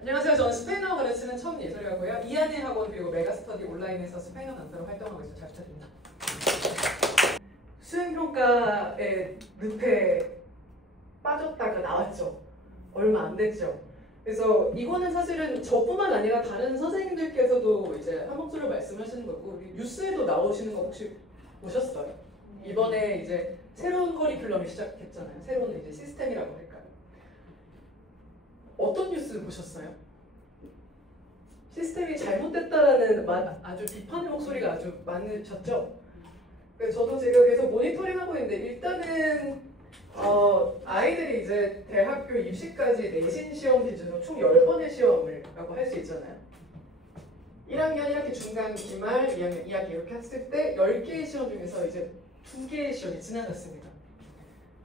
안녕하세요. 저는 스페인어 가르치는 천예설이라고요. 이한의 학원 그리고 메가스터디 온라인에서 스페인어 강사로 활동하고 있어요. 잘 부탁드립니다. 수행평가의 늪에 빠졌다가 나왔죠. 얼마 안 됐죠. 그래서 이거는 사실은 저뿐만 아니라 다른 선생님들께서도 이제 한 목소리로 말씀하시는 거고, 우리 뉴스에도 나오시는 거 혹시 보셨어요? 이번에 이제 새로운 커리큘럼이 시작했잖아요. 새로운 이제 시스템이라고 할까요? 어떤 뉴스 보셨어요? 시스템이 잘못됐다라는 아주 비판의 목소리가 아주 많으셨죠? 저도 지금 계속 모니터링하고 있는데, 일단은 아이들이 이제 대학교 입시까지 내신 시험 기준으로 총 10번의 시험을 라고 할 수 있잖아요. 1학년 1학기 중간 기말, 2학년 2학기 이렇게 했을 때 10개의 시험 중에서 이제 2개의 시험이 지나갔습니다.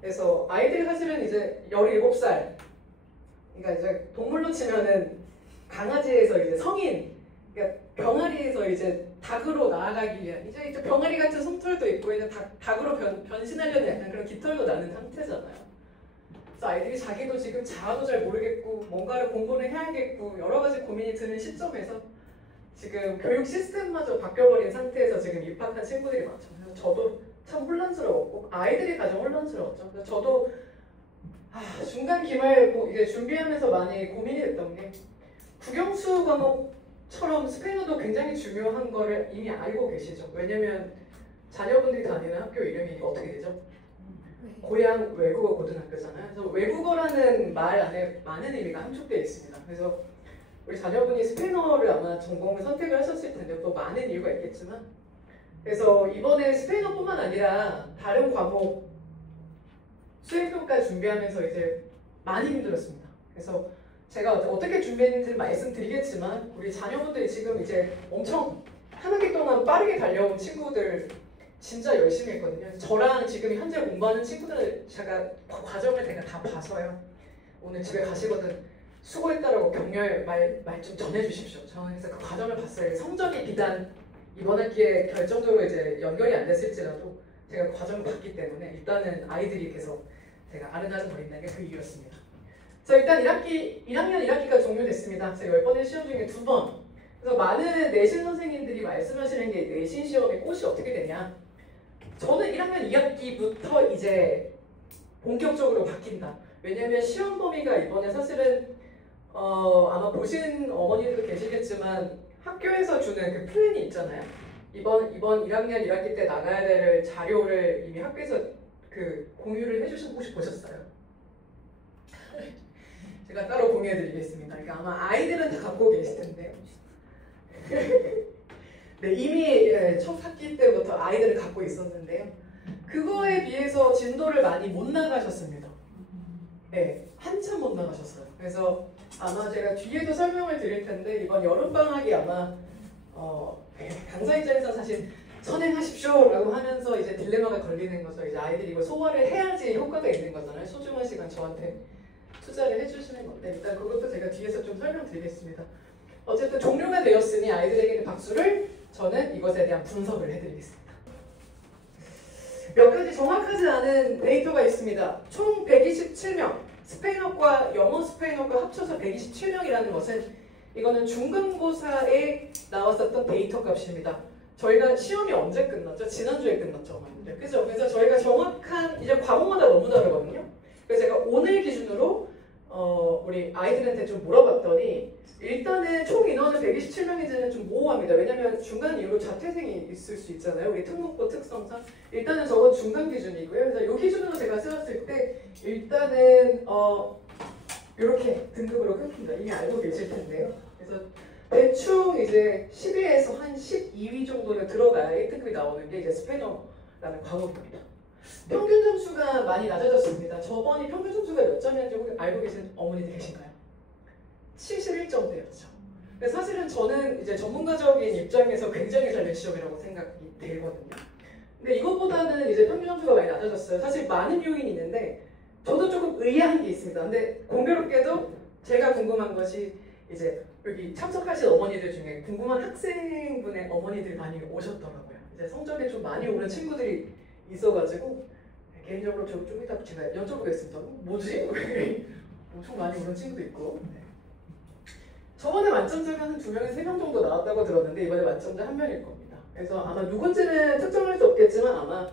그래서 아이들이 사실은 이제 17살, 그러니까 이제 동물로 치면은 강아지에서 이제 성인, 그러니까 병아리에서 이제 닭으로 나아가기 위한 이제 병아리 같은 솜털도 있고 이제 닭으로 변신하려는 약간 그런 깃털도 나는 상태잖아요. 그래서 아이들이 자기도 지금 자아도 잘 모르겠고 뭔가를 공부를 해야겠고 여러 가지 고민이 드는 시점에서 지금 교육 시스템마저 바뀌어버린 상태에서 지금 입학한 친구들이 많죠. 그래서 저도 참 혼란스러웠고 아이들이 가장 혼란스러웠죠. 그래서 저도 중간 기말 이게 준비하면서 많이 고민이 됐던 게, 국영수 과목처럼 스페인어도 굉장히 중요한 거를 이미 알고 계시죠. 왜냐면 자녀분들이 다니는 학교 이름이 어떻게 되죠? 고향 외국어 고등학교잖아요. 그래서 외국어라는 말 안에 많은 의미가 함축되어 있습니다. 그래서 우리 자녀분이 스페인어를 아마 전공을 선택을 하셨을 텐데 또 많은 이유가 있겠지만, 그래서 이번에 스페인어뿐만 아니라 다른 과목 수행평가 준비하면서 이제 많이 힘들었습니다. 그래서 제가 어떻게 준비했는지 말씀드리겠지만, 우리 자녀분들이 지금 이제 엄청 한 학기 동안 빠르게 달려온 친구들 진짜 열심히 했거든요. 저랑 지금 현재 공부하는 친구들 제가 과정을 제가 다 봐서요. 오늘 집에 가시거든 수고했다라고 격려의 말 좀 전해주십시오. 저는 그래서 그 과정을 봤어요. 성적이 비단 이번 학기에 결정적으로 이제 연결이 안 됐을지라도 제가 그 과정을 봤기 때문에 일단은 아이들이 계속 제가 아른아른 거린다는 게 그 이유였습니다. 자, 일단 1학년 1학기가 종료됐습니다. 제가 10번의 시험 중에 2번. 그래서 많은 내신 선생님들이 말씀하시는 게 내신 시험의 꽃이 어떻게 되냐. 저는 1학년 2학기부터 이제 본격적으로 바뀐다. 왜냐면 시험 범위가 이번에 사실은 아마 보신 어머니들도 계시겠지만 학교에서 주는 그 플랜이 있잖아요. 이번 1학년 1학기 때 나가야 될 자료를 이미 학교에서 그 공유를 해주신 거 혹시 보셨어요? 제가 따로 공유해드리겠습니다. 그러니까 아마 아이들은 다 갖고 계실 텐데요. 네, 이미 첫 학기 때부터 아이들을 갖고 있었는데요. 그거에 비해서 진도를 많이 못 나가셨습니다. 네, 한참 못 나가셨어요. 그래서 아마 제가 뒤에도 설명을 드릴 텐데 이번 여름방학이 아마 강사 입장에서 사실 선행하십시오 라고 하면서 이제 딜레마가 걸리는 거죠. 이제 아이들이 이걸 소화를 해야지 효과가 있는 거잖아요. 소중한 시간 저한테 투자를 해주시는 건데 일단 그것도 제가 뒤에서 좀 설명드리겠습니다. 어쨌든 종료가 되었으니 아이들에게는 박수를, 저는 이것에 대한 분석을 해드리겠습니다. 몇 가지 정확하지 않은 데이터가 있습니다. 총 127명, 스페인어과 영어 스페인어과 합쳐서 127명이라는 것은 이거는 중간고사에 나왔었던 데이터 값입니다. 저희가 시험이 언제 끝났죠? 지난주에 끝났죠. 그죠? 그래서 저희가 정확한 이제 과목마다 너무 다르거든요. 그래서 제가 오늘 기준으로 우리 아이들한테 좀 물어봤더니 일단은 총 인원은 127명인지는 좀 모호합니다. 왜냐면 중간 이후로 자퇴생이 있을 수 있잖아요. 우리 특목고 특성상. 일단은 저건 중간 기준이고요. 그래서 이 기준으로 제가 세웠을 때 일단은 이렇게 등급으로 끊깁니다. 이미 알고 계실 텐데요. 그래서 대충 이제 10위에서 한 12위 정도는 들어가야 1등급이 나오는 게 이제 스페인어라는 과목입니다. 평균 점수가 많이 낮아졌습니다. 저번이 평균 점수가 몇 점이었는지 혹시 알고 계신 어머니들 계신가요? 71점대였죠. 그래서 사실은 저는 이제 전문가적인 입장에서 굉장히 잘 낸 시험이라고 생각이 들거든요. 근데 이것보다는 이제 평균 점수가 많이 낮아졌어요. 사실 많은 요인이 있는데 저도 조금 의아한 게 있습니다. 근데 공교롭게도 제가 궁금한 것이 이제 여기 참석하신 어머니들 중에 궁금한 학생분의 어머니들이 많이 오셨더라고요. 이제 성적이 좀 많이 오른 친구들이 있어가지고 개인적으로 좀 이따 제가 여쭤보겠습니다. 뭐지? 엄청 많이 오른 친구도 있고. 네. 저번에 만점자가 한 2명에서 3명 정도 나왔다고 들었는데 이번에 만점자 1명일 겁니다. 그래서 아마 누군지는 특정할 수 없겠지만 아마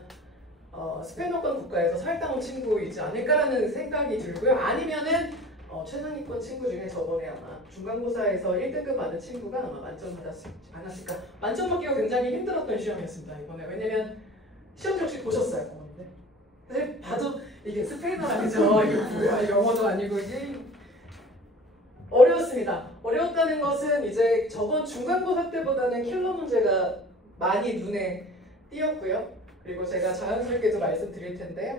스페인어권 국가에서 살다 온 친구이지 않을까라는 생각이 들고요. 아니면은 최상위권 친구 중에 저번에 아마 중간고사에서 1등급 받은 친구가 아마 만점 받았지 않았을까. 만점 받기가 굉장히 힘들었던 시험이었습니다. 이번에. 왜냐면 시험 적시 보셨어요. 어머니들. 사실 봐도 이게 스페인어라죠. 이게 뭐야, 영어도 아니고 이게 어려웠습니다. 어려웠다는 것은 이제 저번 중간고사 때보다는 킬러 문제가 많이 눈에 띄었고요. 그리고 제가 자연스럽게도 말씀드릴 텐데요.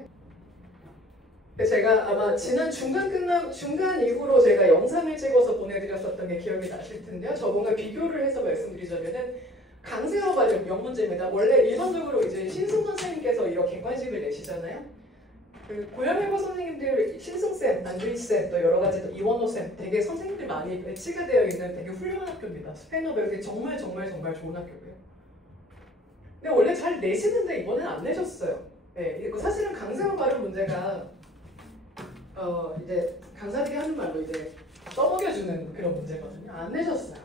제가 아마 지난 중간 이후로 제가 영상을 찍어서 보내드렸었던 게 기억이 나실 텐데요. 저번과 비교를 해서 말씀드리자면은 강세어 발음 명문제입니다. 원래 일반적으로 이제 신승 선생님께서 이렇게 객관식을 내시잖아요. 그 고양이과 선생님들 신승쌤, 안드리쌤, 또 여러 가지 또 이원호쌤 되게 선생님들 많이 배치가 되어 있는 되게 훌륭한 학교입니다. 스페인어 배우기 정말 좋은 학교고요. 근데 원래 잘 내시는데 이번엔 안 내셨어요. 네, 이거 사실은 강세어 발음 문제가 이제 강사들이 하는 말로 이제 떠먹여주는 그런 문제거든요. 안 내셨어요.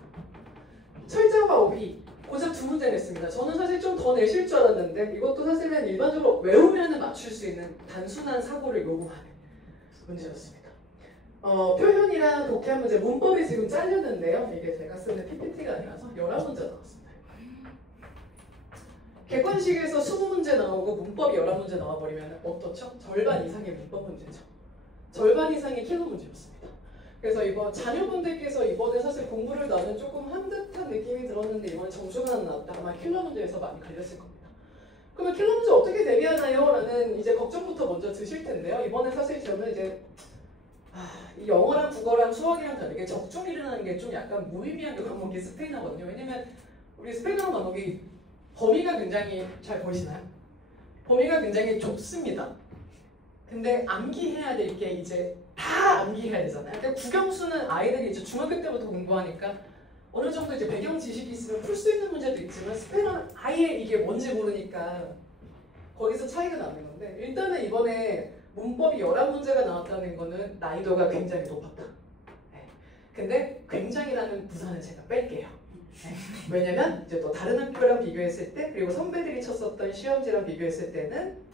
철자와 어휘 고작 2문제 냈습니다. 저는 사실 좀 더 내실 줄 알았는데 이것도 사실은 일반적으로 외우면 맞출 수 있는 단순한 사고를 요구하는 문제였습니다. 표현이랑 독해한 문제, 문법이 지금 잘렸는데요. 이게 제가 쓰는 PPT가 아니라서 11문제 나왔습니다. 객관식에서 20문제 나오고 문법이 11문제 나와버리면 어떻죠? 절반 이상의 문법 문제죠. 절반 이상의 킬러 문제였습니다. 그래서 이번 자녀분들께서 이번에 사실 공부를 나는 조금 한 듯한 느낌이 들었는데 이번에 점수가 하나 나왔다. 아마 킬러 문제에서 많이 걸렸을 겁니다. 그러면 킬러 문제 어떻게 대비하나요? 라는 이제 걱정부터 먼저 드실 텐데요. 이번에 사실 저는 이제 이 영어랑 국어랑 수학이랑 다르게 적중이라는 게 좀 약간 무의미한 그 과목이 스페인어거든요. 왜냐면 우리 스페인어 과목이 범위가 굉장히 잘 보이시나요? 범위가 굉장히 좁습니다. 근데 암기해야 될 게 이제 다 암기해야 되잖아요. 근데 국영수는 아이들이 이제 중학교 때부터 공부하니까 어느 정도 이제 배경 지식이 있으면 풀 수 있는 문제도 있지만 스페인어는 아예 이게 뭔지 모르니까 거기서 차이가 나는 건데 일단은 이번에 문법이 11문제가 나왔다는 거는 난이도가 굉장히 높았다. 네. 근데 굉장히라는 부산을 제가 뺄게요. 네. 왜냐면 이제 또 다른 학교랑 비교했을 때 그리고 선배들이 쳤었던 시험지랑 비교했을 때는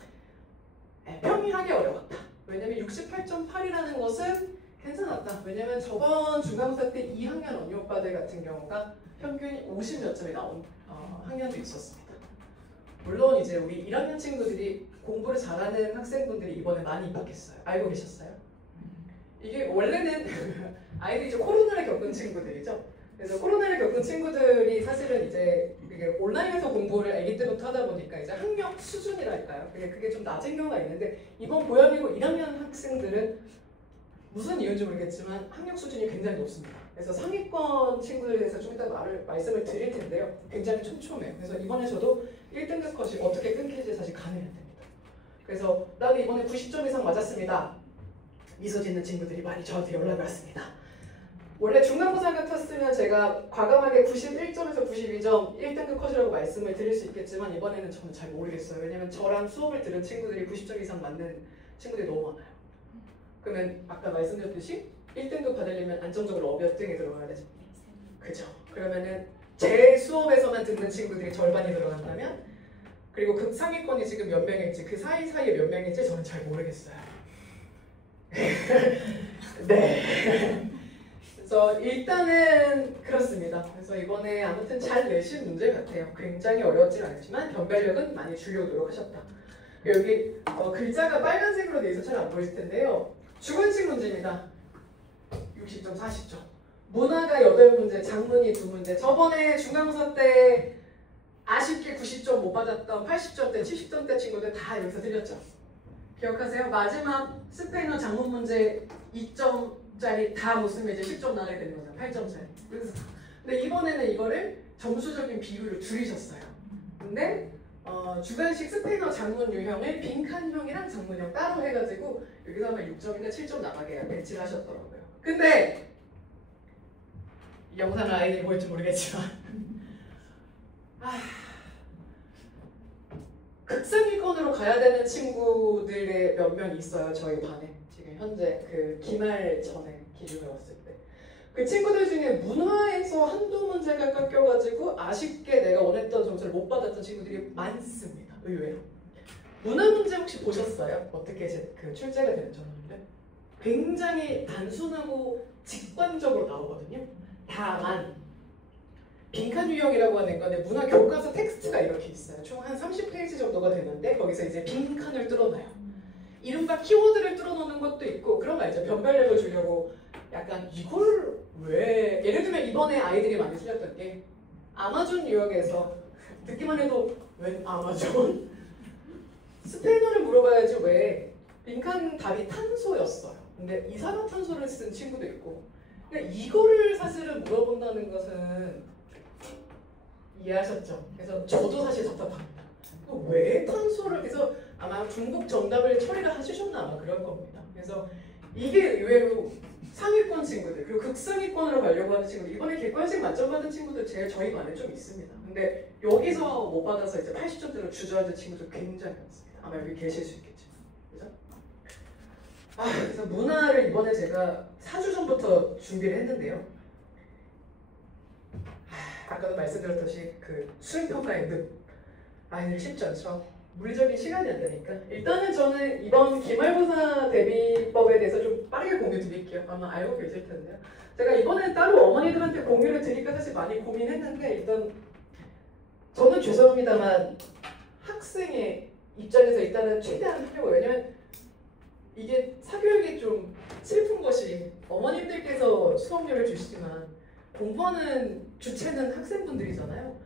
평이하게 어려웠다. 왜냐면 68.8이라는 것은 괜찮았다. 왜냐면 저번 중간고사 때 2학년 언니 오빠들 같은 경우가 평균이 50몇 점이 나온 학년도 있었습니다. 물론 이제 우리 1학년 친구들이 공부를 잘하는 학생분들이 이번에 많이 입학했어요. 알고 계셨어요? 이게 원래는 아이들이 이제 코로나를 겪은 친구들이죠. 그래서 코로나를 겪은 친구들이 사실은 이제 이게 온라인에서 공부를 아기 때부터 하다 보니까 이제 학력 수준이랄까요? 그게 좀 낮은 경우가 있는데 이번 고양이고 1학년 학생들은 무슨 이유인지 모르겠지만 학력 수준이 굉장히 높습니다. 그래서 상위권 친구들에 대해서 좀 이따 말씀을 드릴 텐데요. 굉장히 촘촘해요. 그래서 이번에 저도 1등급 컷이 어떻게 끊길지 사실 가늠이 안 됩니다. 그래서 나는 이번에 90점 이상 맞았습니다. 미소 짓는 친구들이 많이 저한테 연락이 왔습니다. 원래 중간고사 같았으면 제가 과감하게 91점에서 92점 1등급 컷이라고 말씀을 드릴 수 있겠지만 이번에는 저는 잘 모르겠어요. 왜냐면 저랑 수업을 들은 친구들이 90점 이상 맞는 친구들이 너무 많아요. 그러면 아까 말씀드렸듯이 1등급 받으려면 안정적으로 몇 등에 들어가야 되죠? 그죠? 그러면은 제 수업에서만 듣는 친구들이 절반이 들어간다면 그리고 그 상위권이 지금 몇 명일지 그 사이사이에 몇 명일지 저는 잘 모르겠어요. 네. 그래서 일단은 그렇습니다. 그래서 이번에 아무튼 잘 내신 문제 같아요. 굉장히 어려웠진 않지만 변별력은 많이 주려고 노력하셨다. 여기 글자가 빨간색으로 돼 있어서 잘 안 보일 텐데요. 주관식 문제입니다. 60점, 40점. 문화가 8문제, 작문이 2문제. 저번에 중간고사 때 아쉽게 90점 못 받았던 80점대, 70점대 친구들 다 여기서 틀렸죠. 기억하세요? 마지막 스페인어 작문 문제 2점짜리 다 못 쓰면 이제 10점 나가게 되는 거잖아요. 8점짜리. 근데 이번에는 이거를 점수적인 비율을 줄이셨어요. 근데 주관식 스페인어 작문 유형을 빈칸형이랑 작문형 따로 해가지고 여기서 아마 6점인가 7점 나가게 배치를 하셨더라고요. 근데 이 영상을 아이들이 볼지 모르겠지만 극상위권으로 가야 되는 친구들의 몇 명 있어요. 저희 반에 지금 현재 그 기말 전에 기준으로 봤을 때 그 친구들 중에 문화에서 한두 문제가 깎여가지고 아쉽게 내가 원했던 점수를 못 받았던 친구들이 많습니다. 의외로. 문화 문제 혹시 보셨어요? 어떻게 그 출제가 되는 전형인데? 굉장히 단순하고 직관적으로 나오거든요. 다만 빈칸 유형이라고 하는 건데 문화 교과서 텍스트가 이렇게 있어요. 총 한 30페이지 정도가 되는데 거기서 이제 빈칸을 뚫어놔요. 이른바 키워드를 뚫어놓는 것도 있고 그런 거 알죠? 변별력을 주려고 약간 이걸 왜 예를 들면 이번에 아이들이 많이 틀렸던 게 아마존 유형에서 듣기만 해도 웬 아마존? 스페인어를 물어봐야지 왜 빈칸 답이 탄소였어요. 근데 이산화탄소를 쓴 친구도 있고 그러니까 이거를 사실은 물어본다는 것은 이해하셨죠? 그래서 저도 사실 답답합니다. 왜 탄소를 그래서 아마 중복 정답을 처리를 해주셨나 아마 그럴 겁니다. 그래서 이게 의외로 상위권 친구들 그리고 극상위권으로 가려고 하는 친구들 이번에 객관식 만점 받은 친구들 제일 저희 반에 좀 있습니다. 근데 여기서 못 받아서 이제 80점대로 주저앉은 친구들 굉장히 많습니다. 아마 여기 계실 수 있겠죠. 그죠? 그래서 문화를 이번에 제가 4주 전부터 준비를 했는데요. 아까도 말씀드렸듯이 그 수행평가의 늪 아이들 쉽지 않죠. 물리적인 시간이 안 되니까 일단은 저는 이번 기말고사 대비법에 대해서 좀 빠르게 공유 드릴게요. 아마 알고 계실 텐데요. 제가 이번에 따로 어머니들한테 공유를 드릴까 사실 많이 고민했는데 일단 저는 죄송합니다만 학생의 입장에서 일단은 최대한 하려고 왜냐면 이게 사교육이 좀 슬픈 것이 어머님들께서 수업료를 주시지만 공부하는 주체는 학생분들이잖아요.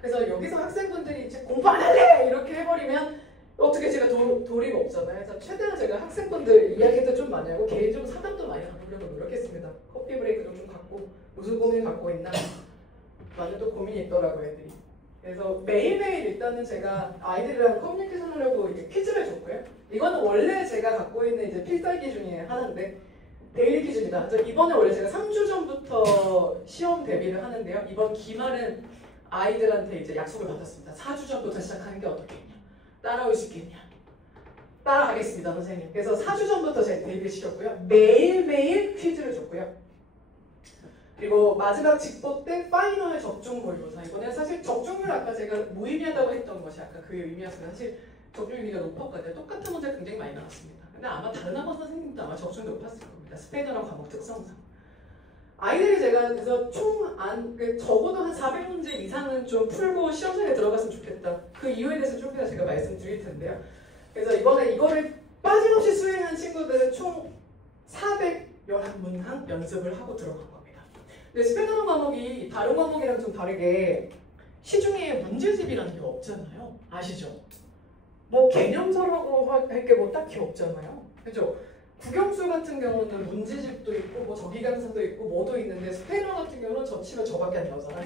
그래서 여기서 학생분들이 이제 공부 안 할래! 이렇게 해버리면 어떻게 제가 도리가 없잖아요. 그래서 최대한 제가 학생분들 이야기도 좀 많이 하고 개인적으로 상담도 많이 나누려고 노력했습니다. 커피 브레이크도 좀 갖고 무슨 고민 갖고 있나 많은 또 고민이 있더라고요 애들이. 그래서 매일매일 일단은 제가 아이들이랑 커뮤니케이션 하려고 이렇게 퀴즈를 줬고요. 이거는 원래 제가 갖고 있는 이제 필살기 중에 하나인데 데일리 퀴즈입니다. 이번에 원래 제가 3주 전부터 시험 대비를 하는데요. 이번 기말은 아이들한테 이제 약속을 받았습니다. 4주 전부터 시작하는 게 어떻겠냐? 따라올 수 있겠냐? 따라가겠습니다, 선생님. 그래서 4주 전부터 제가 대비를 시켰고요. 매일매일 퀴즈를 줬고요. 그리고 마지막 직보 때 파이널 적중 모의고사. 이번에 사실 적중률 아까 제가 무의미하다고 했던 것이 아까 그 의미였어요. 사실 적중률이 높았거든요. 똑같은 문제 굉장히 많이 나왔습니다. 근데 아마 다른 학원 선생님도 아마 적중이 높았을 겁니다. 스페인어랑 과목 특성상. 아이들이 제가 그래서 적어도 한 400문제 이상은 좀 풀고 시험장에 들어갔으면 좋겠다. 그 이유에 대해서 좀 이따 제가 말씀드릴 텐데요. 그래서 이번에 이거를 빠짐없이 수행한 친구들은 총 411문항 연습을 하고 들어간 겁니다. 근데 스페인어 과목이 다른 과목이랑 좀 다르게 시중에 문제집이라는 게 없잖아요. 아시죠? 뭐 개념서라고 할 게 뭐 딱히 없잖아요. 그죠? 국영수 같은 경우는 문제집도 있고 뭐 저기강사도 있고 뭐도 있는데 스페인어 같은 경우는 저 치면 저밖에 안 나오잖아요.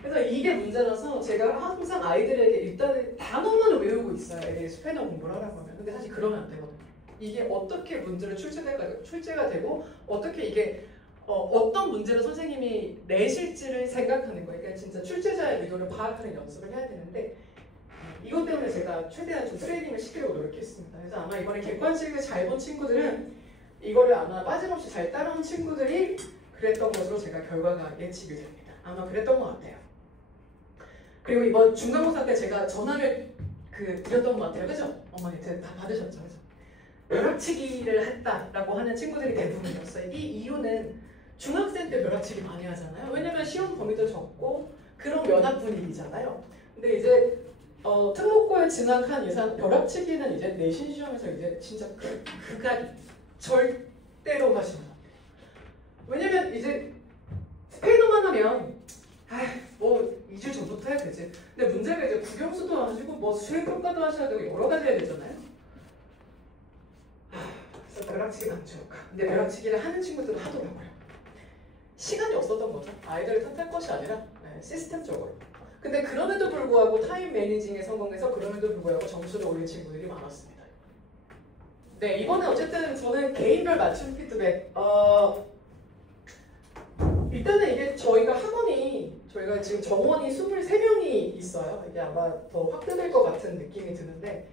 그래서 이게 문제라서 제가 항상 아이들에게 일단은 단어만 외우고 있어요. 애들이 스페인어 공부를 하라고 하면. 근데 사실 그러면 안 되거든요. 이게 어떻게 문제를 출제가 되고 어떻게 이게 어떤 문제를 선생님이 내실지를 생각하는 거예요. 그러니까 진짜 출제자의 의도를 파악하는 연습을 해야 되는데 이것 때문에 제가 최대한 좀 트레이닝을 시키려고 노력했습니다. 그래서 아마 이번에 객관식을 잘 본 친구들은 이거를 아마 빠짐없이 잘 따라온 친구들이 그랬던 것으로 제가 결과가 예측이 됩니다. 아마 그랬던 것 같아요. 그리고 이번 중간고사 때 제가 전화를 드렸던 것 같아요. 그죠? 어머니한테 다 받으셨죠? 그죠? 벼락치기를 했다라고 하는 친구들이 대부분이었어요. 이 이유는 중학생 때 벼락치기 많이 하잖아요. 왜냐면 시험 범위도 적고 그런 면학 분위기잖아요. 근데 이제 특목고에 진학한 이상 벼락치기는 이제 내신 시험에서 이제 진짜 극악이 절대로 하시면 안 돼요. 왜냐면 이제 스페인어만 하면 뭐 2주 전부터 해야 되지. 근데 문제가 이제 국영수도 하시고 뭐 수행평가도 하셔야 되고 여러 가지 해야 되잖아요. 그래서 벼락치기 많죠. 근데 벼락치기를 하는 친구들은 하더라고요. 시간이 없었던 거죠. 아이들을 탓할 것이 아니라 시스템적으로. 근데 그럼에도 불구하고 타임 매니징에 성공해서 그럼에도 불구하고 점수를 올린 친구들이 많았습니다. 네, 이번에 어쨌든 저는 개인별 맞춤 피드백. 일단은 이게 저희가 지금 정원이 23명이 있어요. 이게 아마 더 확대될 것 같은 느낌이 드는데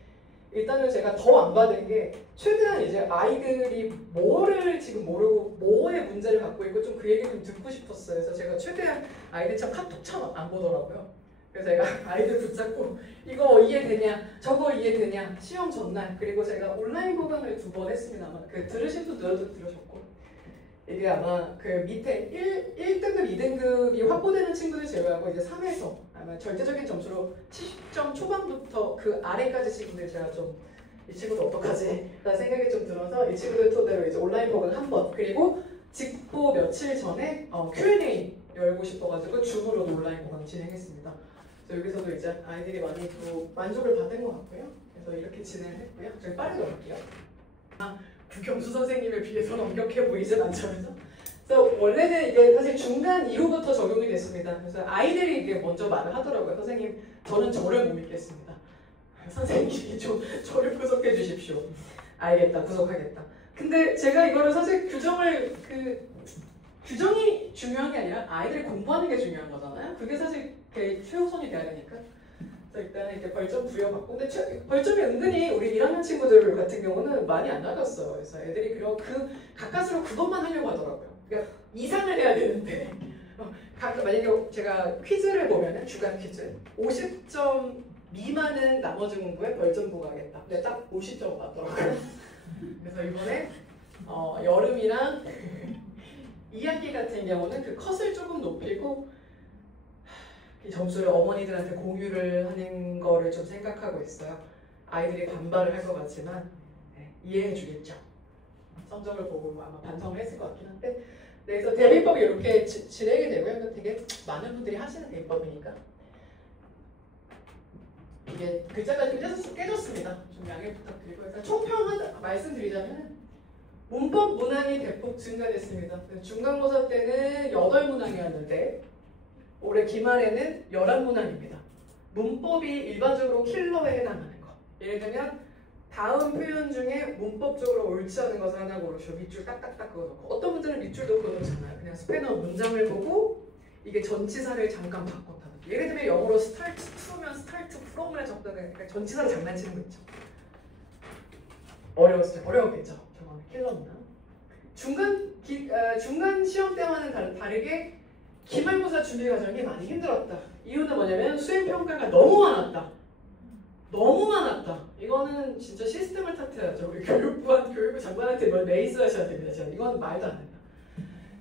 일단은 제가 더 안 받은 게 최대한 이제 아이들이 뭐를 지금 모르고 뭐의 문제를 갖고 있고 좀 그 얘기 좀 듣고 싶었어요. 그래서 제가 최대한 아이들 참 카톡 참 안 보더라고요. 그래서 제가 아이들 붙잡고 이거 이해되냐 저거 이해되냐 시험 전날 그리고 제가 온라인 보강을 2번 했습니다. 아마 그 들으신 분들도 들으셨고 이게 아마 그 밑에 1등급, 2등급이 확보되는 친구들 제외하고 이제 3에서 아마 절대적인 점수로 70점 초반부터 그 아래까지 친구들 제가 좀 이 친구들 어떡하지? 라는 생각이 좀 들어서 이 친구들 토대로 이제 온라인 보강 1번 그리고 직보 며칠 전에 Q&A 열고 싶어가지고 줌으로도 온라인 보강 진행했습니다. 그래서 여기서도 이제 아이들이 많이 또 만족을 받은 것 같고요. 그래서 이렇게 진행을 했고요. 저희 빠르게 올게요. 부경수 선생님에 비해서는 엄격해 보이진 않죠, 그래서? 그래서 원래는 이게 사실 중간 이후부터 적용이 됐습니다. 그래서 아이들이 이게 먼저 말을 하더라고요. 선생님, 저는 저를 못 믿겠습니다. 선생님이 좀 저를 구속해 주십시오. 알겠다, 구속하겠다. 근데 제가 이거를 사실 규정이 중요한 게 아니라 아이들이 공부하는 게 중요한 거잖아요. 그게 사실 최우선이 돼야 되니까. 그래서 일단 이렇게 벌점 부여받고 근데 벌점이 은근히 우리 1학년 친구들 같은 경우는 많이 안 나갔어요. 그래서 애들이 그 가까스로 그것만 하려고 하더라고요. 그러니까 이상을 해야 되는데 만약에 제가 퀴즈를 보면은 주간 퀴즈 50점 미만은 나머지 공부에 벌점 부과하겠다. 근데 딱 50점 맞더라고요. 그래서 이번에 여름이랑 2학기 같은 경우는 그 컷을 조금 높이고 이 점수를 어머니들한테 공유를 하는 거를 좀 생각하고 있어요. 아이들이 반발을 할 것 같지만 이해해 주겠죠. 성적을 보고 아마 반성을 했을 것 같긴 한데 그래서 대비법이 이렇게 진행이 되고요. 되게 많은 분들이 하시는 대비법이니까 이게 글자가 깨졌습니다. 좀 양해 부탁드리고 일단 총평 말씀드리자면 문법 문항이 대폭 증가됐습니다. 중간고사 때는 8문항이었는데 올해 기말에는 11문항입니다. 문법이 일반적으로 킬러에 해당하는 거. 예를 들면 다음 표현 중에 문법적으로 옳지 않은 것을 하나 고르시오. 밑줄 딱딱딱 그어놓고 어떤 분들은 밑줄도 그어놓잖아요. 그냥 스페너 문장을 보고 이게 전치사를 잠깐 바꿨다는 예를 들면 영어로 start to면 start from을 적다는 그러니까 전치사를 장난치는 거 있죠. 어려웠겠죠. 정말 킬러입니다. 중간 시험 때와는 다르게 기말고사 준비 과정이 많이 힘들었다. 이유는 뭐냐면 수행평가가 너무 많았다. 이거는 진짜 시스템을 탓해야죠. 우리 교육부 장관한테 뭘 메이스 하셔야 됩니다. 이건 말도 안 된다.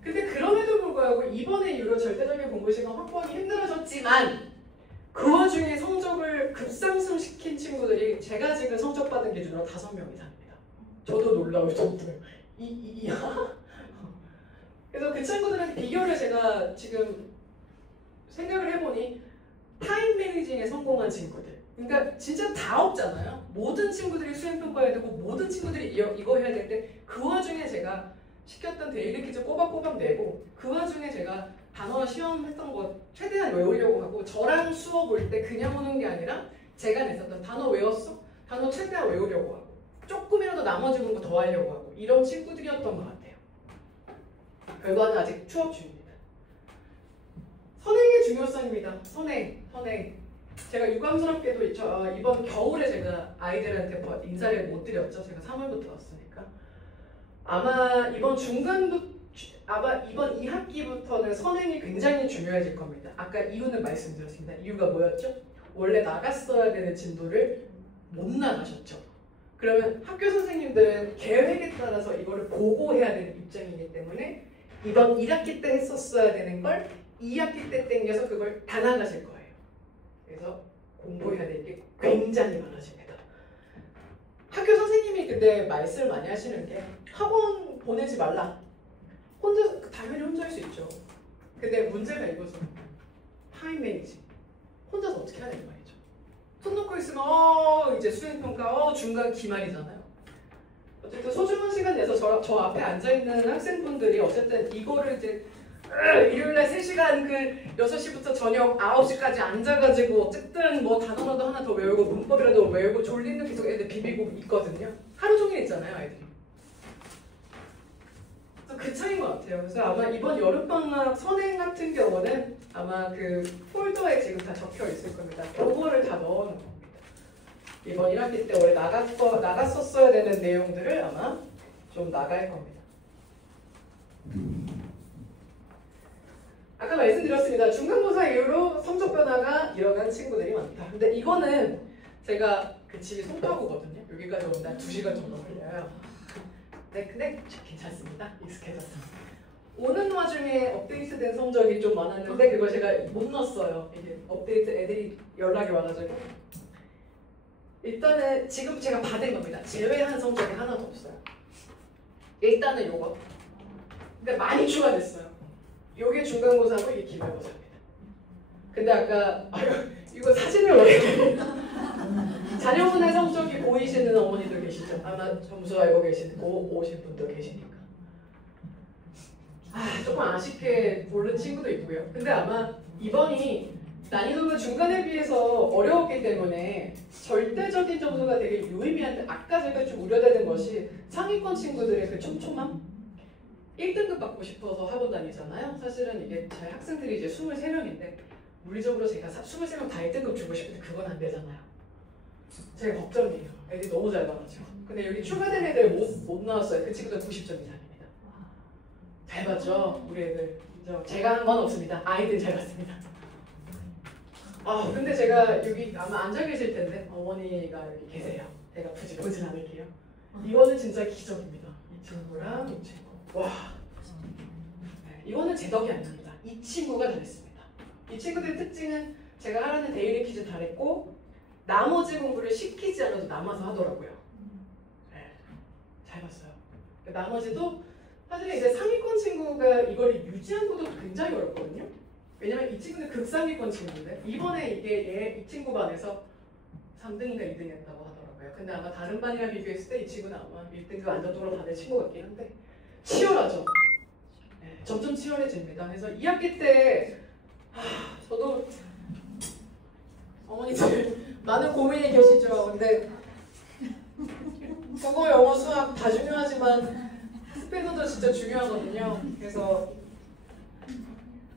근데 그럼에도 불구하고 이번에 이후로 절대적인 공부 시간 확보하기 힘들어졌지만 그 와중에 성적을 급상승시킨 친구들이 제가 지금 성적 받은 기준으로 5명 이상입니다. 저도 놀라울 정도예요. 그래서 그 친구들은 비교를 제가 지금 생각을 해보니 타임 매니징에 성공한 친구들 그러니까 진짜 다 없잖아요. 모든 친구들이 수행평가해야 되고 모든 친구들이 이거 해야 될 때 그 와중에 제가 시켰던 데일리 퀴즈 꼬박꼬박 내고 그 와중에 제가 단어 시험 했던 거 최대한 외우려고 하고 저랑 수업 올 때 그냥 오는 게 아니라 제가 냈었던 단어 외웠어? 단어 최대한 외우려고 하고 조금이라도 나머지 공부 더 하려고 하고 이런 친구들이었던 것 같아요. 결과는 아직 추억 중입니다. 선행의 중요성입니다. 선행. 제가 유감스럽게도 이번 겨울에 제가 아이들한테 인사를 못 드렸죠. 제가 3월부터 왔으니까. 아마 이번 2학기부터는 선행이 굉장히 중요해질 겁니다. 아까 이유는 말씀드렸습니다. 이유가 뭐였죠? 원래 나갔어야 되는 진도를 못 나가셨죠. 그러면 학교 선생님들은 계획에 따라서 이거를 보고해야 되는 입장이기 때문에 이번 1학기 때 했었어야 되는 걸 2학기 때 땡겨서 그걸 다 나가실 거예요. 그래서 공부해야 될 게 굉장히 많아집니다. 학교 선생님이 근데 말씀을 많이 하시는 게 학원 보내지 말라. 당연히 혼자 할 수 있죠. 근데 문제가 이거죠. 타임 매니징. 혼자서 어떻게 해야 되는 말이죠. 손 놓고 있으면 이제 수행평가 중간 기말이잖아요. 어쨌든 소중한 시간 내서 저 앞에 앉아있는 학생분들이 어쨌든 이거를 이제 일요일날 3시간 6시부터 저녁 9시까지 앉아가지고 어쨌든 뭐 단어라도 하나 더 외우고 문법이라도 외우고 졸리는 계속 애들 비비고 있거든요. 하루 종일 있잖아요, 아이들이. 그래서 그 차이인 것 같아요. 그래서 아마 이번 여름방학 선행 같은 경우는 아마 그 폴더에 지금 다 적혀 있을 겁니다. 그거를 다 넣어놓은 겁니다. 이번 1학기 때 원래 나갔었어야 되는 내용들을 아마 좀 나갈 겁니다. 아까 말씀드렸습니다. 중간고사 이후로 성적 변화가 일어난 친구들이 많다. 근데 이거는 제가 그 집이 송파구거든요. 여기까지 오는데 한 2시간 정도 걸려요. 네, 근데 괜찮습니다. 익숙해졌습니다. 오는 와중에 업데이트된 성적이 좀 많았는데 그걸 제가 못 넣었어요. 이게 업데이트 애들이 연락이 와가지고 일단은 지금 제가 받은 겁니다. 제외한 성적이 하나도 없어요. 일단은 요거. 근데 많이 추가됐어요. 요게 중간고사고 이게 기말고사입니다. 근데 아까 이거 사진을 왜 자녀분의 성적이 보이시는 어머니도 계시죠? 아마 점수 알고 계시고 오신 분도 계시니까. 조금 아쉽게 고른 친구도 있고요. 근데 아마 이번이 난이도가 중간에 비해서 어려웠기 때문에 절대적인 점수가 되게 유의미한데 아까 제가 좀 우려되는 것이 상위권 친구들의 그 촘촘함? 1등급 받고 싶어서 학원 다니잖아요. 사실은 이게 저희 학생들이 이제 23명인데 물리적으로 제가 23명 다 1등급 주고 싶은데 그건 안 되잖아요. 제가 걱정이에요. 애들이 너무 잘 받아가지고. 근데 여기 추가된 애들 못 나왔어요. 그 친구들 90점 이상입니다. 잘 봤죠? 우리 애들. 제가 한 건 없습니다. 아이들 잘 봤습니다. 근데 제가 여기 아마 앉아 계실 텐데 어머니가 여기 계세요. 제가 굳이 보진 않을게요. 이거는 진짜 기적입니다. 이 친구랑 이 친구. 와, 네, 이거는 제 덕이 아닙니다. 이 친구가 잘했습니다. 이 친구들의 특징은 제가 하라는 데일리 퀴즈 잘했고 나머지 공부를 시키지 않아도 남아서 하더라고요. 네, 잘 봤어요. 나머지도 사실 이제 상위권 친구가 이걸 유지한 것도 굉장히 어렵거든요. 왜냐면 이 친구는 극상위권 친구인데 이번에 이게 이 친구 반에서 3등인가 2등 했다고 하더라고요. 근데 아마 다른 반이랑 비교했을 때 이 친구는 아마 1등급 안정적으로 받을 친구 같긴 한데 치열하죠. 네, 점점 치열해집니다. 그래서 2학기 때 저도 어머니들 많은 고민이 계시죠. 근데 국어, 영어, 수학 다 중요하지만 스페인어도 진짜 중요하거든요. 그래서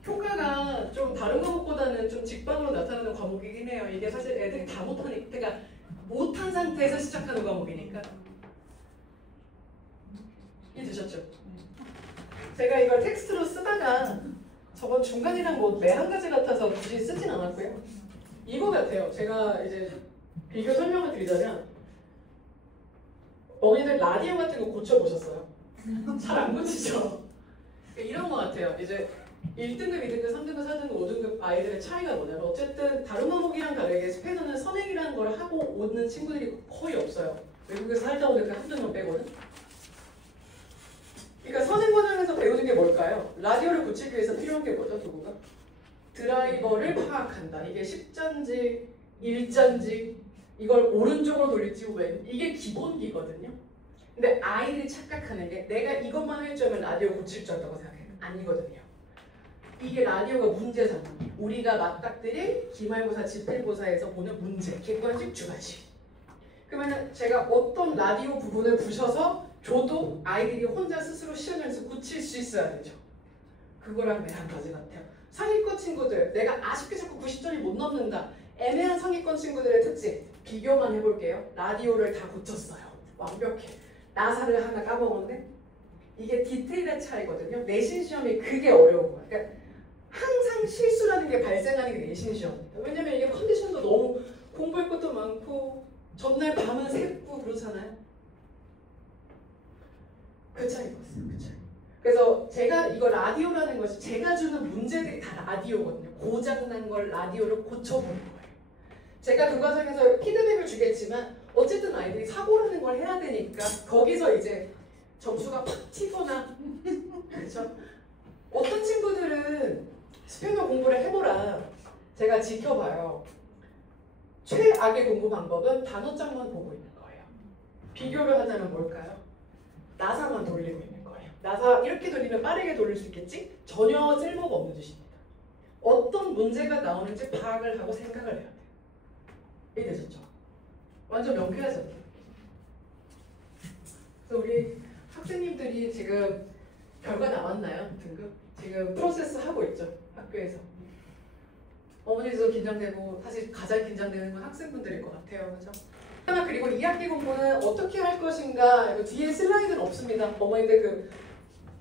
효과가 좀 다른 과목보다는 좀 직방으로 나타나는 과목이긴 해요. 이게 사실 애들이 다 못하니까, 그러니까 못한 상태에서 시작하는 과목이니까. 이해되셨죠? 제가 이걸 텍스트로 쓰다가 저번 중간이랑 뭐 매 한 가지 같아서 굳이 쓰진 않았고요. 이거 같아요. 제가 이제 비교 설명을 드리자면 어머니들 라디오 같은 거 고쳐보셨어요? 잘 안 고치죠? 이런 거 같아요. 이제 1등급, 2등급, 3등급, 4등급, 5등급 아이들의 차이가 뭐냐면 어쨌든 다른 과목이랑 다르게 스페인어는 선행이라는 걸 하고 오는 친구들이 거의 없어요. 외국에서 살다 오니까 한두 명 빼거든? 그러니까 선행 과정에서 배우는 게 뭘까요? 라디오를 고치기 위해서 필요한 게 뭐죠, 도구가? 드라이버를 파악한다. 이게 10잔지, 1잔지, 이걸 오른쪽으로 돌릴지 왼, 이게 기본기거든요. 근데 아이들이 착각하는 게 내가 이것만 할 줄 알면 라디오 고칠 줄 알다고 생각해요. 아니거든요. 이게 라디오가 문제잖아. 우리가 맞닥뜨릴 기말고사, 지필고사에서 보는 문제, 객관식, 주관식. 그러면 제가 어떤 라디오 부분을 부셔서 줘도 아이들이 혼자 스스로 시험에서 고칠 수 있어야 되죠. 그거랑 매한 가지 같아요. 상위권 친구들, 내가 아쉽게 자꾸 90점이 못 넘는다. 애매한 상위권 친구들의 특징, 비교만 해볼게요. 라디오를 다 고쳤어요. 완벽해. 나사를 하나 까먹었네? 이게 디테일의 차이거든요. 내신 시험이 그게 어려운 거야. 그러니까 항상 실수라는 게 발생하는 게 내신 시험입니다. 왜냐면 이게 컨디션도 너무 공부할 것도 많고 전날 밤은 새고 그렇잖아요. 그 차이였어요. 그 차이. 그래서 제가 이거 라디오라는 것이 제가 주는 문제들이 다 라디오거든요. 고장난 걸 라디오를 고쳐보는 거예요. 제가 그 과정에서 피드백을 주겠지만 어쨌든 아이들이 사고라는 걸 해야 되니까 거기서 이제 점수가 팍 튀거나 그렇죠? 어떤 친구들은 스페인어 공부를 해보라. 제가 지켜봐요. 최악의 공부 방법은 단어장만 보고 있는 거예요. 비교를 하자면 뭘까요? 나사만 돌리고 있는 거예요. 나사 이렇게 돌리면 빠르게 돌릴 수 있겠지? 전혀 쓸모가 없는 짓입니다. 어떤 문제가 나오는지 파악을 하고 생각을 해야 돼요. 이해되셨죠? 완전 명쾌하죠? 그래서 우리 학생님들이 지금 결과 나왔나요? 등급? 지금 프로세스 하고 있죠? 학교에서. 어머니도 긴장되고 사실 가장 긴장되는 건 학생분들일 것 같아요. 그죠? 그리고 2학기 공부는 어떻게 할 것인가. 이거 뒤에 슬라이드는 없습니다. 어머니들 그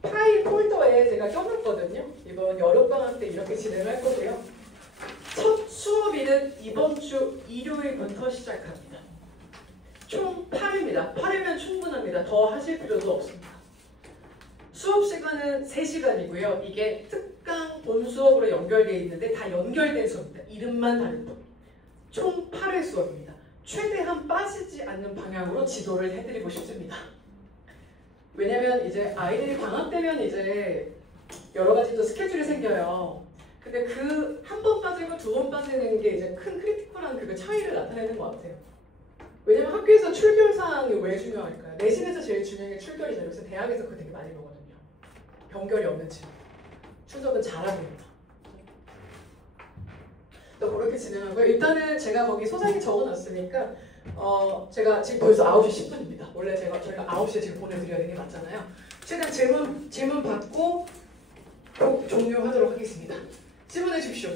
파일 폴더에 제가 껴놨거든요. 이번 여름방학 때 이렇게 진행할 거고요. 첫 수업일은 이번 주 일요일부터 시작합니다. 총 8회입니다. 8회면 충분합니다. 더 하실 필요도 없습니다. 수업 시간은 3시간이고요. 이게 특강 본 수업으로 연결되어 있는데 다 연결된 수업입니다. 이름만 다른 뿐. 총 8회 수업입니다. 최대한 빠지지 않는 방향으로 지도를 해드리고 싶습니다. 왜냐면 이제 아이들이 방학 되면 이제 여러 가지 또 스케줄이 생겨요. 근데 그 한 번 빠지고 2번 빠지는 게 이제 큰 크리티컬한 그 차이를 나타내는 것 같아요. 왜냐면 학교에서 출결 사항이 왜 중요할까요? 내신에서 제일 중요한 게 출결이잖아요. 그래서 대학에서 그거 되게 많이 보거든요. 병결이 없는 친구. 출석은 잘합니다. 또 그렇게 진행하고요. 일단은 제가 거기 소상히 적어놨으니까 제가 지금 벌써 9시 10분입니다. 원래 저희가 9시에 지금 보내드려야 되는 게 맞잖아요. 최대한 질문 받고 종료하도록 하겠습니다. 질문해 주십시오.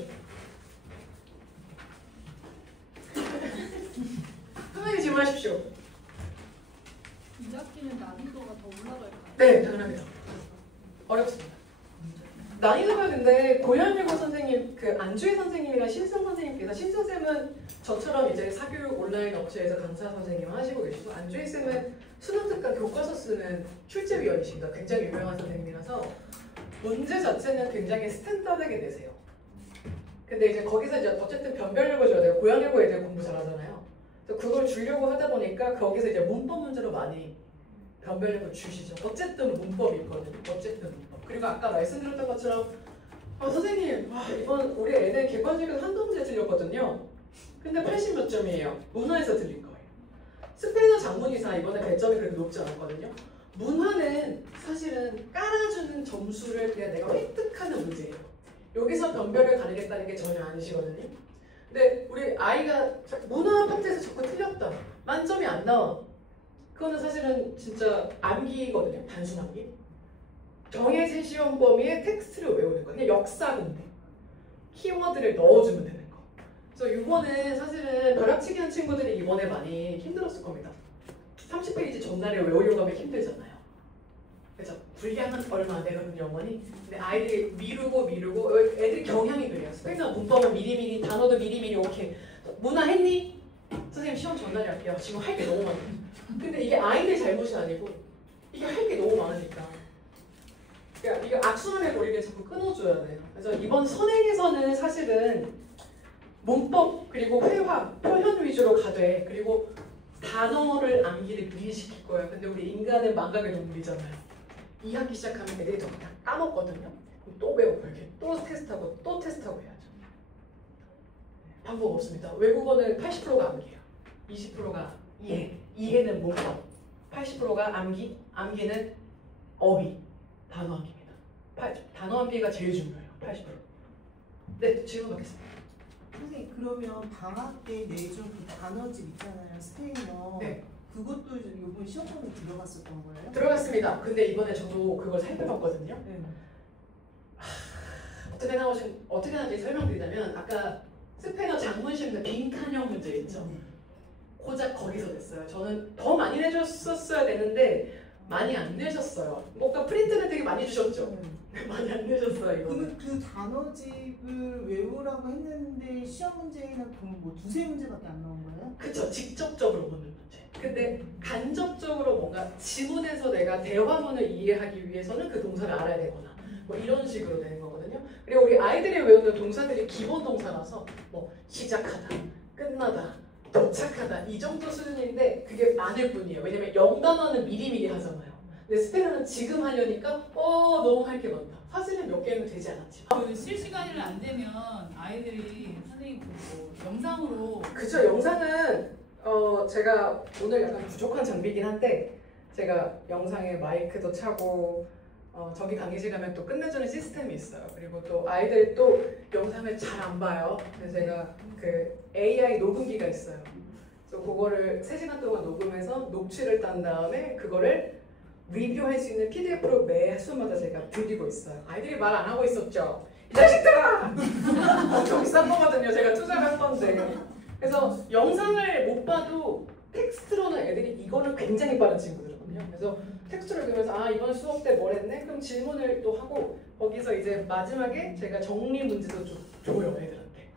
편하게 질문하십시오. 2학기는 난이도가 더 올라갈까요? 네, 당연합니다. 어렵습니다. 난이도가 근데 고현일고 선생님, 그 안주희 선생님이랑 신승 선생님께서, 신승 쌤은 저처럼 이제 사교육 온라인 업체에서 강사 선생님 하시고 계시고, 안주희 쌤은 수능특강 교과서 쓰는 출제위원이십니다. 굉장히 유명한 선생님이라서 문제 자체는 굉장히 스탠다드하게 내세요. 근데 이제 거기서 이제 어쨌든 변별력을 줘야 돼요. 고현일고 애들 공부 잘하잖아요. 그래서 그걸 주려고 하다 보니까 거기서 이제 문법 문제로 많이 변별력을 주시죠. 어쨌든 문법이 있거든요. 어쨌든 문법. 그리고 아까 말씀드렸던 것처럼 선생님 이번 우리 애들 객관식은 한두 문제 틀렸거든요. 근데 80 몇 점이에요. 문화에서 틀린 거예요. 스페인어 장문이사 이번에 배점이 그렇게 높지 않았거든요. 문화는 사실은 깔아주는 점수를 그냥 내가 획득하는 문제예요. 여기서 변별을 가리겠다는 게 전혀 아니시거든요. 근데 우리 아이가 문화 파트에서 자꾸 틀렸다. 만점이 안 나와. 그거는 사실은 진짜 암기거든요. 단순 암기. 정해진 시험 범위의 텍스트를 외우는 거. 그냥 역사 공부. 키워드를 넣어주면 되는 거. 그래서 이거는 사실은 벼락치기 한 친구들이 이번에 많이 힘들었을 겁니다. 30페이지 전날에 외우려고 하면 힘들잖아요. 그래서 분량은 얼마 안 되거든요, 어머니. 근데 아이들이 미루고 애들이 경향이 그래요. 스페인어 문법은 미리미리, 단어도 미리미리 오케이. 문화 했니? 선생님 시험 전날에 할게요. 지금 할 게 너무 많아요. 근데 이게 아이들 잘못이 아니고 이게 할 게 너무 많으니까. 그러니까 이게 악순환의 고리를 자꾸 끊어줘야 돼요. 그래서 이번 선행에서는 사실은 문법 그리고 회화, 표현 위주로 가되 그리고 단어를 암기를 미리 시킬 거예요. 근데 우리 인간은 망각의 동물이잖아요. 2학기 시작하면 애들이 다 까먹거든요. 그럼 또 배우고 이렇게 또 테스트하고 또 테스트하고 해야죠. 방법 없습니다. 외국어는 80%가 암기예요. 20%가 이해. 이해는 문법. 80%가 암기. 암기는 어휘. 단어 암기입니다. 단어 암기가 제일 중요해요. 80%. 네, 질문 받겠습니다. 선생님 그러면 방학 때 내준 그 단어집 있잖아요. 스페인어. 네. 그것도 이번 시험범위 들어갔었던 거예요? 들어갔습니다. 근데 이번에 저도 그걸 살펴봤거든요. 네. 어떻게 나온지 설명드리자면 아까 스페인어 장문시험에서 빈칸형 문제 있죠. 고작 거기서 냈어요. 저는 더 많이 내줬었어야 되는데 많이 안 내셨어요. 뭔가 프린트는 되게 많이 주셨죠. 많이 안 내셨어요. 그러면 그 단어집을 외우라고 했는데 시험 문제는 그럼 뭐 두세 문제밖에 안 나온 거예요? 그쵸. 직접적으로 묻는 문제. 근데 간접적으로 뭔가 지문에서 내가 대화문을 이해하기 위해서는 그 동사를 알아야 되거나 뭐 이런 식으로 되는 거거든요. 그리고 우리 아이들이 외우는 동사들이 기본 동사라서 뭐 시작하다, 끝나다, 도착하다 이 정도 수준인데 그게 많을 뿐이에요. 왜냐면 영단어는 미리미리 하잖아요. 근데 스페인어는 지금 하려니까 너무 할 게 많다. 사실은 몇 개는 되지 않았지만 그 실시간이라 안 되면 아이들이 선생님 보고 영상으로 그쵸. 영상은 제가 오늘 약간 부족한 장비긴 한데 제가 영상에 마이크도 차고 저기 강의실 가면 또 끝내주는 시스템이 있어요. 그리고 또 아이들 또 영상을 잘 안 봐요. 그래서 제가 그 AI 녹음기가 있어요. 그래서 그거를 3시간 동안 녹음해서 녹취를 딴 다음에 그거를 리뷰할 수 있는 PDF로 매 수마다 제가 드리고 있어요. 아이들이 말 안 하고 있었죠. 이 자식들아! 엄청 비싼 거거든요. 제가 투자를 한 건데. 그래서 영상을 못 봐도 텍스트로는 애들이 이거는 굉장히 빠른 친구들이거든요. 그래서 텍스트를 읽으면서 아 이번 수업 때 뭘 했네? 그럼 질문을 또 하고 거기서 이제 마지막에 제가 정리 문제도 좀 줘요 애들한테.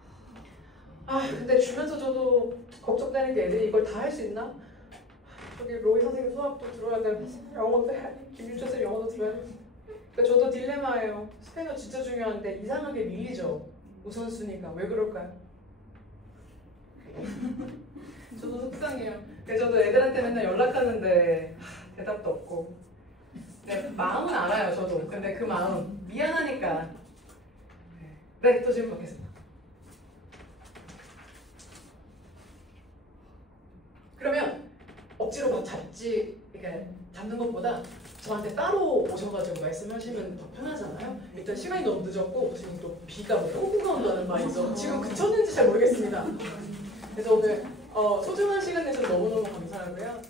아 근데 주면서 저도 걱정되는 게 애들이 이걸 다 할 수 있나? 저기 로이 선생님 수업도 들어야 돼, 영어도 해야 돼, 김윤철 선생님 영어도 들어야 돼. 그러니까 저도 딜레마예요. 스페인어 진짜 중요한데 이상하게 밀리죠. 우선순위가 왜 그럴까요? 저도 속상해요. 그래서 저도 애들한테 맨날 연락하는데 대답도 없고. 네, 마음은 알아요 저도. 근데 그 마음 미안하니까. 네, 또 질문 받겠습니다. 그러면 억지로 이렇게 잡는 것보다 저한테 따로 오셔가지고 말씀하시면 더 편하잖아요. 일단 시간이 너무 늦었고 지금 또 비가 오고 온다는 말이 있어. 지금 그쳤는지 잘 모르겠습니다. 그래서 오늘 소중한 시간 내셔서 너무너무 감사하고요.